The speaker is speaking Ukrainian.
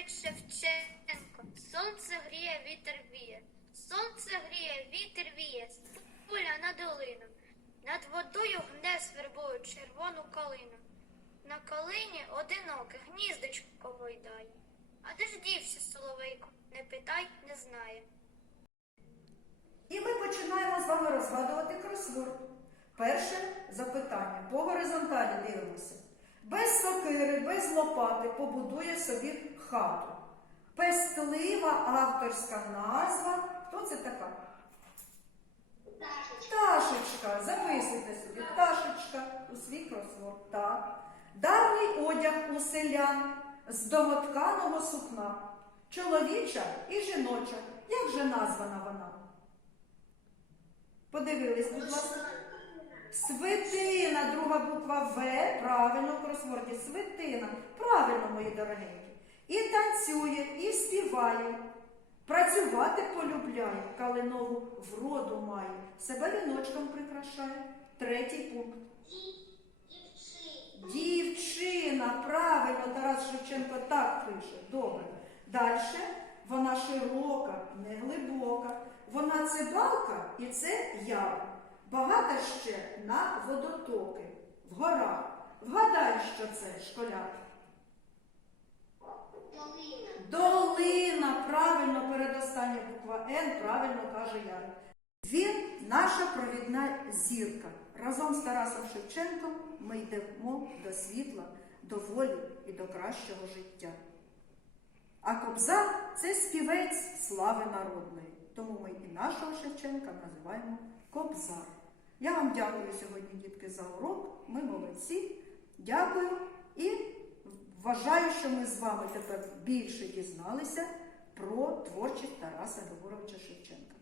Григорович Шевченко. Сонце гріє, вітер віє. Сонце гріє, вітер віє. Поля на долину. Над водою гне свербою червону калину. На калині одиноке гніздечко гойдає. А де ж дівся соловейко? Не питай, не знає. І ми починаємо з вами розгадувати кросворд. Перше запитання. По горизонталі дивимося. Без сокири, без лопати побудує собі хату. Пестлива авторська назва. Хто це така? Пташечка. Записуйте собі. Пташечка у свій кросворд. Так. Давній одяг у селян з домотканого сукна. Чоловіча і жіноча. Як же названа вона? Подивились, будь ласка. Свитина, друга буква В, правильно в кросворді. Свитина. Правильно, мої дорогенькі. І танцює, і співає. Працювати полюбляє, калинову вроду має, себе віночком прикрашає. Третій пункт. Дівчина, правильно, Тарас Шевченко так пише. Добре. Далі вона широка, не глибока. Вона це балка і це яр. Багата ще на водотоки, в горах. Вгадай, що це, школяр. Правильно, передостання буква Н, правильно каже Яр. Він наша провідна зірка. Разом з Тарасом Шевченком ми йдемо до світла, до волі і до кращого життя. А Кобзар це співець слави народної. Тому ми і нашого Шевченка називаємо Кобзар. Я вам дякую сьогодні, дітки, за урок. Ми молодці. Дякую і вважаю, що ми з вами тепер більше дізналися про творчість Тараса Григоровича Шевченка.